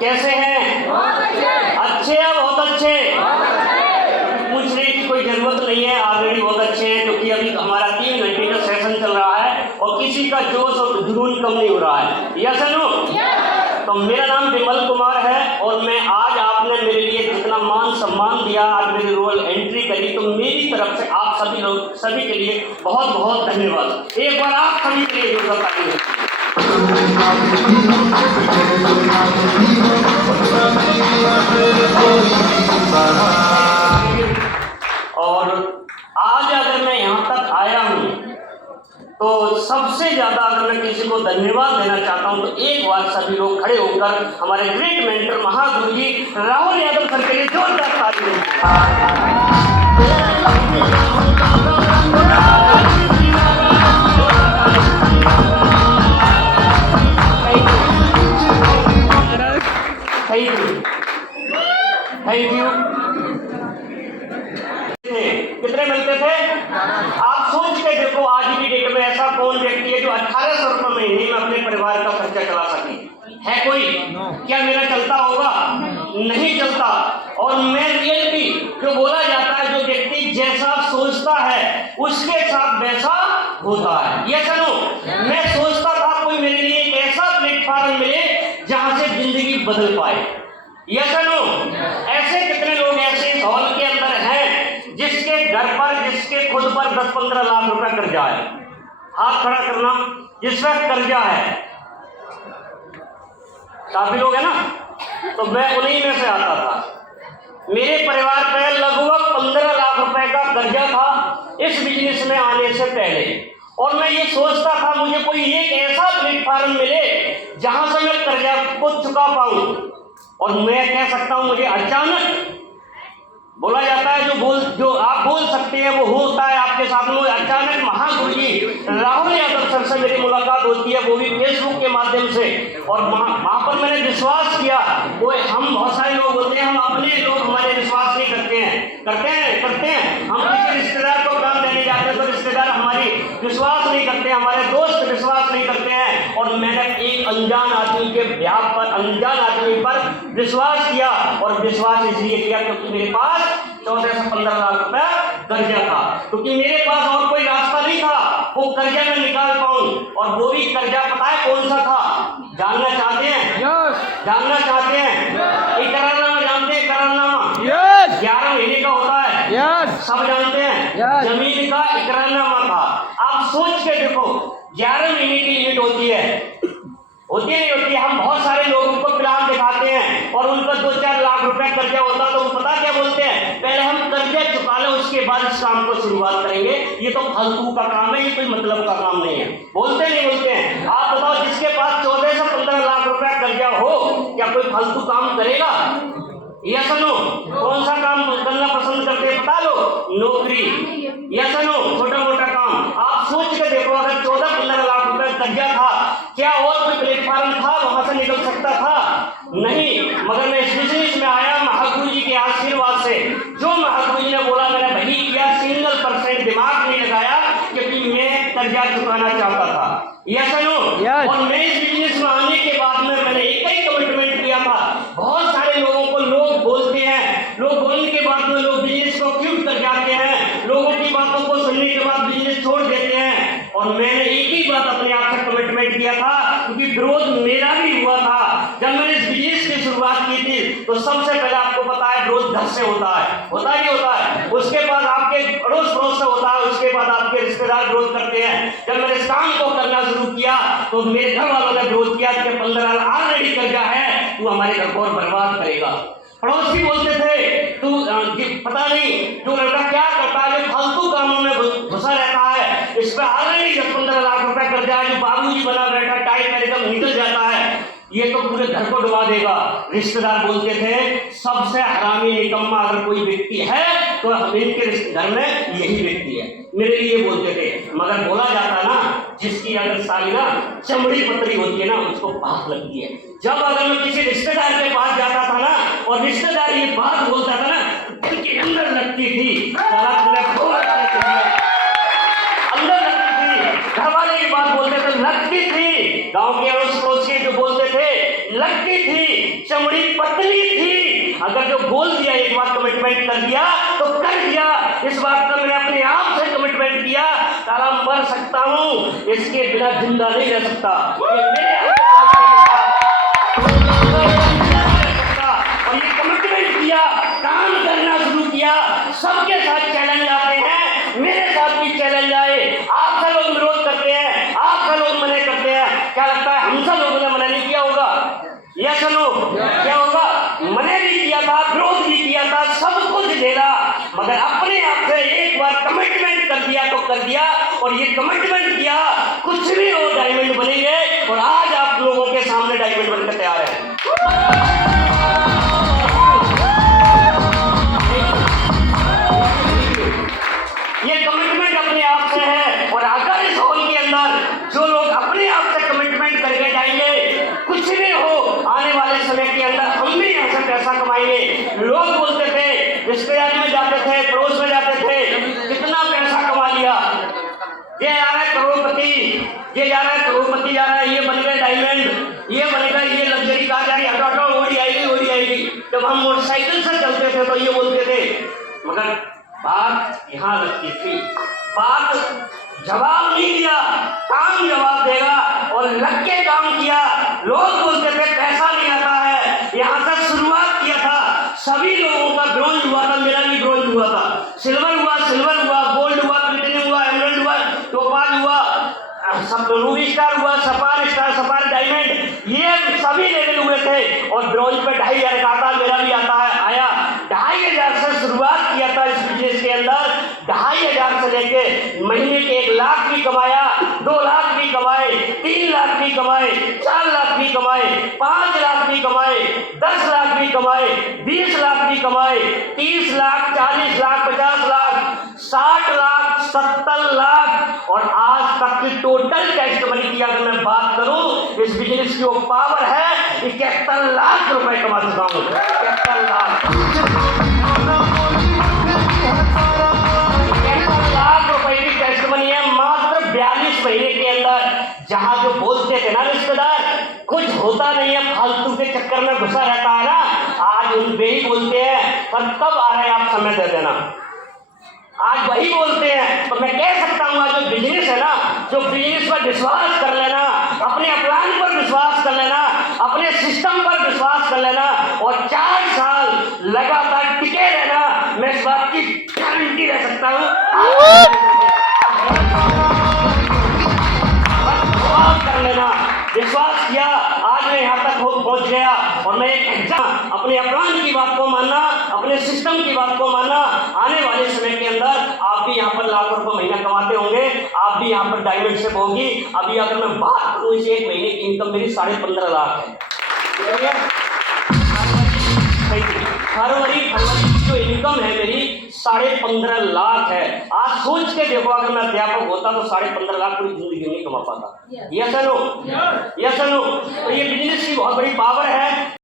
कैसे हैं? अच्छे हैं, बहुत अच्छे। पूछने की कोई जरूरत नहीं है, ऑलरेडी बहुत अच्छे हैं, क्योंकि अभी हमारा 3 घंटे का सेशन चल रहा है और किसी का जोश और जुनून कम नहीं हो रहा है। Yes no? तो मेरा नाम विमल कुमार है और मैं आज आपने मेरे लिए जितना मान सम्मान दिया, आज मेरी रोल एंट्री करी, तो मेरी तरफ से आप सभी के लिए बहुत बहुत धन्यवाद। एक बार आप सभी के लिए जोरदार ताली। और आज अगर मैं यहाँ तक आया हूँ तो सबसे ज्यादा अगर मैं किसी को धन्यवाद देना चाहता हूँ तो एक बार सभी लोग खड़े होकर हमारे ग्रेट मेंटर महागुरु जी राहुल यादव सर के लिए जोरदार ताली। Thank you. कितने मिलते थे? आप सोच के देखो, आज की डेट में ऐसा कौन व्यक्ति है जो 1800 रुपये महीने में अपने परिवार का खर्चा चला सके? है कोई? क्या मेरा चलता होगा? नहीं चलता। और मैं रियलिटी जो बोला जाता है, जो व्यक्ति जैसा सोचता है उसके साथ वैसा होता है। ये सुनो, मैं सोचता था कोई मेरे लिए एक ऐसा प्लेटफॉर्म मिले जहां से जिंदगी बदल पाए। ये सुनो, ऐसे कितने लोग ऐसे इस हॉल के अंदर हैं जिसके घर पर, जिसके खुद पर 10-15 लाख रुपया कर्जा है? हाथ खड़ा करना जिस पर कर्जा है। काफी लोग है ना? तो मैं उन्हीं में से आता था। मेरे परिवार पर लगभग 15 लाख रुपए का कर्जा था इस बिजनेस में आने से पहले, और मैं ये सोचता था मुझे कोई एक ऐसा प्लेटफॉर्म मिले जहां से मैं कर्जा को चुका पाऊं। और मैं कह सकता हूं, मुझे अचानक बोला जाता है जो आप बोल सकते हैं वो होता है आपके साथ में। अचानक महागुरु जी राहुल यादव सर से मेरी मुलाकात होती है, वो भी फेसबुक के माध्यम से। और वहां पर मैंने विश्वास किया। वो हम बहुत सारे लोग होते हैं, हम अपने लोग हमारे विश्वास नहीं करते हैं। करते हैं हम किसी रिश्तेदार को काम देने जाते हैं तो रिश्तेदार हमारी विश्वास नहीं करते, हमारे दोस्त विश्वास नहीं करते हैं। और मैंने एक अनजान आदमी के ब्याह पर, अनजान आदमी पर विश्वास किया, और विश्वास इसलिए किया क्योंकि मेरे पास 14 से 15 लाख रुपया कर्जा था, क्योंकि मेरे पास और कोई रास्ता नहीं था वो कर्जा में निकाल पाऊं। और वो भी कर्जा पता है कौन सा था? जानना चाहते हैं? जानना चाहते हैं? इकरारनामा जानते हैं? इकरारनामा 11 महीने का होता है, सब जानते हैं। जमीन का इकरारनामा था। आप सोच के देखो, 11 महीने की लिमिट होती है, होती नहीं होती? हम बहुत सारे लोगों को प्लान दिखाते हैं और उनका 2-4 लाख रुपए कर्जा होता तो वो पता क्या बोलते हैं? पहले हम कर्जा चुका लें, उसके बाद इस काम को शुरुआत करेंगे। ये तो फालतू का काम है, ये कोई मतलब का काम नहीं है। बोलते नहीं बोलते हैं? आप बताओ, जिसके पास 14 से 15 लाख रुपया कर्जा हो, क्या कोई फालतू काम करेगा? या सुनो, कौन सा काम करना पसंद करते हैं बता लो? नौकरी। या सुनो, छोटा मोटा काम। आप सोच के देखो, अगर 14-15 लाख रुपए कर्जा था, क्या और कोई प्लेटफॉर्म था वहां से निकल सकता था? नहीं। मगर मैं इस बिजनेस में आया महागुरु जी के आशीर्वाद से। जो महागुरु जी ने बोला मैंने वही किया, 1% दिमाग नहीं लगाया, क्योंकि मैं कर्जा चुकाना चाहता था। या सुनो, और मैं इस बिजनेस में आने के बाद में मैंने एक ही कमिटमेंट किया था। बहुत सारे लोगों को लोग बोलते हैं, लोग बोलने के बाद में लोग बिजनेस को क्विट कर जाते हैं, लोगों की बातों को सुनने के बाद बिजनेस छोड़ देते हैं। और मैंने एक ही बात अपने आप से कमिटमेंट किया था, क्योंकि विरोध मेरा भी हुआ था। जब मैंने इस बिजनेस की शुरुआत की थी तो सबसे पहले आपको पता है विरोध घर से होता है, होता ही होता है। उसके बाद आपके अड़ोस पड़ोस से होता है, उसके बाद आपके रिश्तेदार विरोध करते हैं। जब मैंने इस काम को करना शुरू किया तो मेरे घर वालों ने विरोध किया कि 15 लाख ऑलरेडी कर्जा है, तू हमारे घर को और बर्बाद करेगा। पड़ोसी बोलते थे तू पता नहीं जो लड़का क्या करता है, जो फालतू कामों में घुसा रहता है, इस पर ऑलरेडी 10-15 लाख रुपए कर्जा है, जो बाबूजी बना बैठा टाइट करेगा निकल जाता है, ये तो पूरे घर को डुबा देगा। रिश्तेदार बोलते थे सबसे हरामी निकम्मा अगर कोई व्यक्ति है तो इनके घर में यही व्यक्ति है, मेरे लिए बोलते थे। मगर बोला जाता ना, जिसकी अगर साली ना चमड़ी पतली होती है ना, उसको बात लगती है। जब अगर मैं किसी रिश्तेदार के पास जाता था ना और रिश्तेदार ये बात बोलता था ना, तो दिल के अंदर लगती थी, अंदर लगती थी। घर वाले ये बात बोलते थे, लगती थी। गांव के अड़ोस पड़ोस के जो बोलते थे लड़की थी, चमड़ी पतली थी। अगर जो बोल दिया, एक बार कमिटमेंट कर दिया तो कर दिया। इस बात का मैंने अपने आप से कमिटमेंट किया, तारा मर सकता हूँ, इसके बिना जिंदा नहीं रह सकता। ये मेरे और ये कमिटमेंट किया, काम करना शुरू किया। सबके साथ चैलेंज आते हैं, मेरे साथ भी चैलेंज आए। आप सब लोग विरोध करते हैं, आप सब लोग मना करते हैं। क्या लगता है हम सब लोगों ने मना नहीं किया होगा? या चलो क्या होगा? मना भी किया था, विरोध भी किया था, सब कुछ झेला, मगर अपने आप से एक बार कमिटमेंट कर दिया तो कर दिया। और ये कमिटमेंट किया, कुछ भी हो डायमंड बनेंगे। और आज आप लोगों के सामने डायमंड बनकर तैयार है। ये कमिटमेंट अपने आप से है। और अगर इस हॉल के अंदर जो लोग अपने आप से कमिटमेंट करके जाएंगे, कुछ भी हो, आने वाले समय के अंदर हम भी यहाँ से पैसा कमाएंगे। लोग बोलते थे, रिश्तेदारी में जाते थे, पड़ोस में जाते थे, कितना पैसा कमा लिया, ये जा रहा है करोड़पति, ये जा रहा है करोड़पति, जा रहा है, ये बन गए डायमंड, ये बनेगा, ये लग्जरी कार जा रही है, हटो ओडी आएगी, ओडी आएगी। जब हम मोटरसाइकिल से चलते थे तो ये बोलते थे, मगर बात यहाँ लगती थी, बात जवाब नहीं दिया, काम जवाब देगा। और लग के काम किया। लोग बोलते थे पैसा नहीं आता है, यहाँ से शुरुआत किया था। सभी लोगों का ब्रॉन्ज हुआ था, मेरा भी ब्रॉन्ज हुआ था, सिल्वर हुआ, गोल्ड हुआ, प्लेटिनम हुआ, एमराल्ड हुआ, टोपाज हुआ, सब रूबी स्टार हुआ, सफार स्टार, सफार डायमंड, ये सभी लेवल हुए थे। और ब्रॉन्ज पे 2500 का आता, मेरा भी आता है, आया। 2500 से शुरुआत किया था इस बिजनेस के अंदर। 2500 से लेके महीने के 1 लाख भी कमाया, 2 लाख भी कमाए, 3 लाख भी कमाए, 4 लाख भी कमाए, 5 लाख भी कमाए, 10 लाख भी कमाए, 20 लाख भी कमाए, 30 लाख, 40 लाख, 50 लाख, 60 लाख, 70 लाख। और आज तक की टोटल कैश मनी की अगर मैं बात करूं, इस बिजनेस की जो पावर है, 71 लाख रुपए कमा चुका हूं। 71 लाख रुपए की कैश मनी है मात्र 42 महीने के अंदर। जहां जो बोलते थे ना रिश्तेदार, कुछ होता नहीं है, फालतू के चक्कर में घुसा रहता है ना, आज उन पे ही बोलते हैं, पर कब आ रहे हैं आप, समय दे देना। आज वही बोलते हैं। तो मैं कह सकता हूँ, जो बिजनेस है ना, जो बिजनेस पर विश्वास कर लेना, अपने प्लान पर विश्वास कर लेना, अपने सिस्टम पर विश्वास कर लेना, और 4 साल लगातार टिके रहना, मैं इस बात की गारंटी दे सकता हूँ। कर लेना, विश्वास किया, आज मैं यहाँ तक पहुँच गया। और मैं एक एग्जाम, अपने प्लान की बात को मानना, अपने सिस्टम की बात को मानना, आने वाले समय के अंदर आप भी यहाँ पर लाखों रुपए महीना कमाते होंगे, आप भी यहाँ पर डायमंड से होगी। अभी अगर मैं बात करूँ, इस 1 महीने की इनकम मेरी 15.5 लाख है। फरवरी की जो इनकम है मेरी 15.5 लाख है। आज सोच के देखो, अगर मैं अध्यापक होता तो 15.5 लाख पूरी जिंदगी नहीं कमा पाता। Yes no, yes no. तो ये बिजनेस की बहुत बड़ी पावर है।